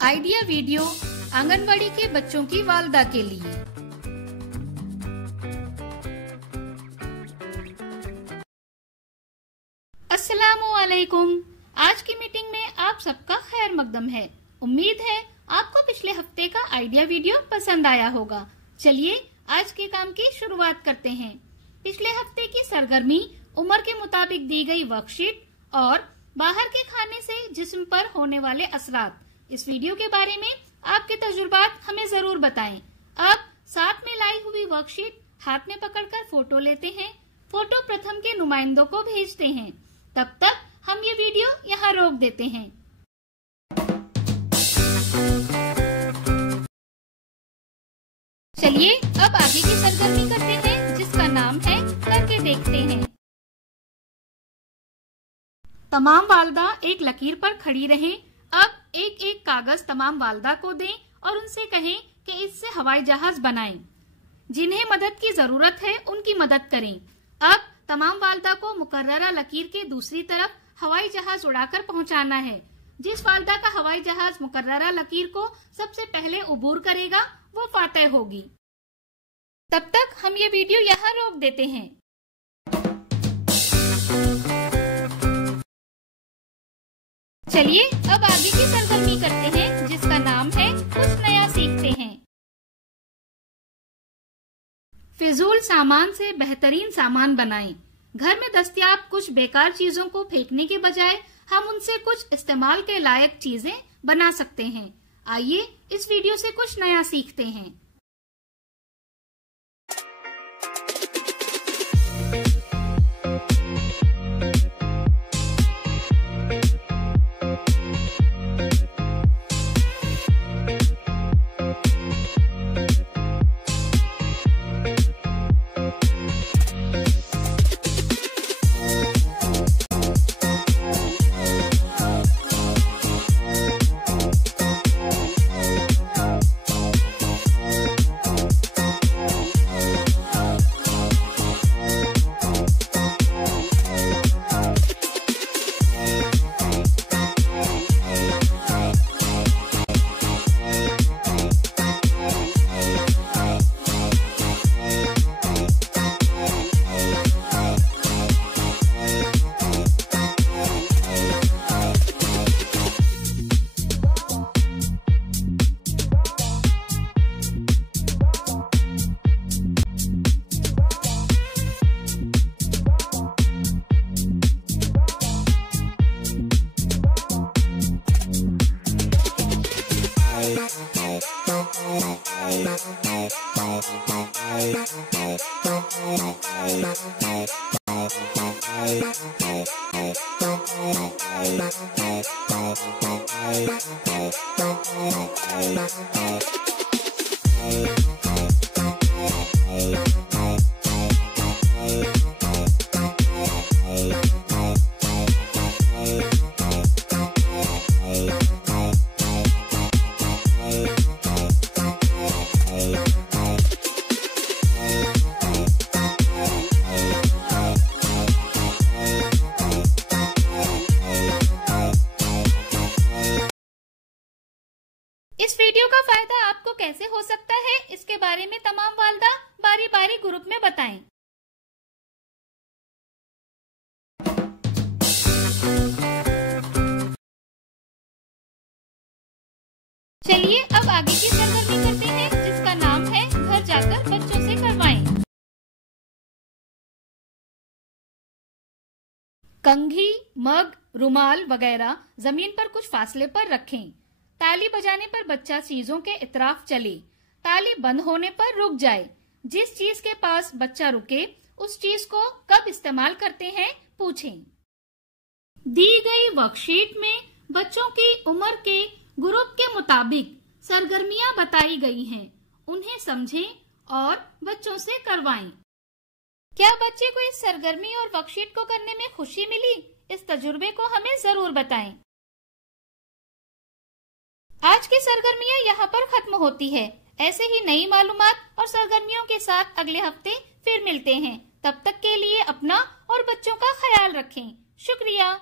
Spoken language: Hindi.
आइडिया वीडियो आंगनबाड़ी के बच्चों की वालदा के लिए। अस्सलामुअलैकुम। आज की मीटिंग में आप सबका खैर मकदम है। उम्मीद है आपको पिछले हफ्ते का आइडिया वीडियो पसंद आया होगा। चलिए आज के काम की शुरुआत करते हैं। पिछले हफ्ते की सरगर्मी उम्र के मुताबिक दी गई वर्कशीट और बाहर के खाने से जिस्म पर होने वाले असरात, इस वीडियो के बारे में आपके तजुर्बात हमें जरूर बताएं। अब साथ में लाई हुई वर्कशीट हाथ में पकड़कर फोटो लेते हैं। फोटो प्रथम के नुमाइंदों को भेजते हैं। तब तक हम ये वीडियो यहाँ रोक देते हैं। चलिए अब आगे की सरगर्मी करते हैं, जिसका नाम है करके देखते हैं। तमाम वालदा एक लकीर पर खड़ी रहें। अब एक एक कागज तमाम वालदा को दें और उनसे कहें कि इससे हवाई जहाज बनाएं। जिन्हें मदद की जरूरत है उनकी मदद करें। अब तमाम वालदा को मुकर्ररा लकीर के दूसरी तरफ हवाई जहाज उड़ाकर पहुंचाना है। जिस वालदा का हवाई जहाज मुकर्ररा लकीर को सबसे पहले उबूर करेगा वो फातेह होगी। तब तक हम ये वीडियो यहाँ रोक देते हैं। चलिए अब आगे की सरगर्मी करते हैं, जिसका नाम है कुछ नया सीखते हैं। फिजूल सामान से बेहतरीन सामान बनाएं। घर में दस्तयाब कुछ बेकार चीजों को फेंकने के बजाय हम उनसे कुछ इस्तेमाल के लायक चीजें बना सकते हैं। आइए इस वीडियो से कुछ नया सीखते हैं। इस वीडियो का फायदा आपको कैसे हो सकता है, इसके बारे में तमाम वालदा बारी बारी ग्रुप में बताएं। चलिए अब आगे की सरगर्मी करते हैं, जिसका नाम है घर जाकर बच्चों से करवाएं। कंघी, मग, रुमाल वगैरह जमीन पर कुछ फासले पर रखें। ताली बजाने पर बच्चा चीजों के इतराफ चले। ताली बंद होने पर रुक जाए। जिस चीज के पास बच्चा रुके उस चीज को कब इस्तेमाल करते हैं पूछें। दी गई वर्कशीट में बच्चों की उम्र के ग्रुप के मुताबिक सरगर्मियां बताई गई हैं। उन्हें समझें और बच्चों से करवाएं। क्या बच्चे को इस सरगर्मी और वर्कशीट को करने में खुशी मिली? इस तजुर्बे को हमें जरूर बताएं। आज की सरगर्मियां यहाँ पर खत्म होती है। ऐसे ही नई मालूमात और सरगर्मियों के साथ अगले हफ्ते फिर मिलते हैं। तब तक के लिए अपना और बच्चों का ख्याल रखें। शुक्रिया।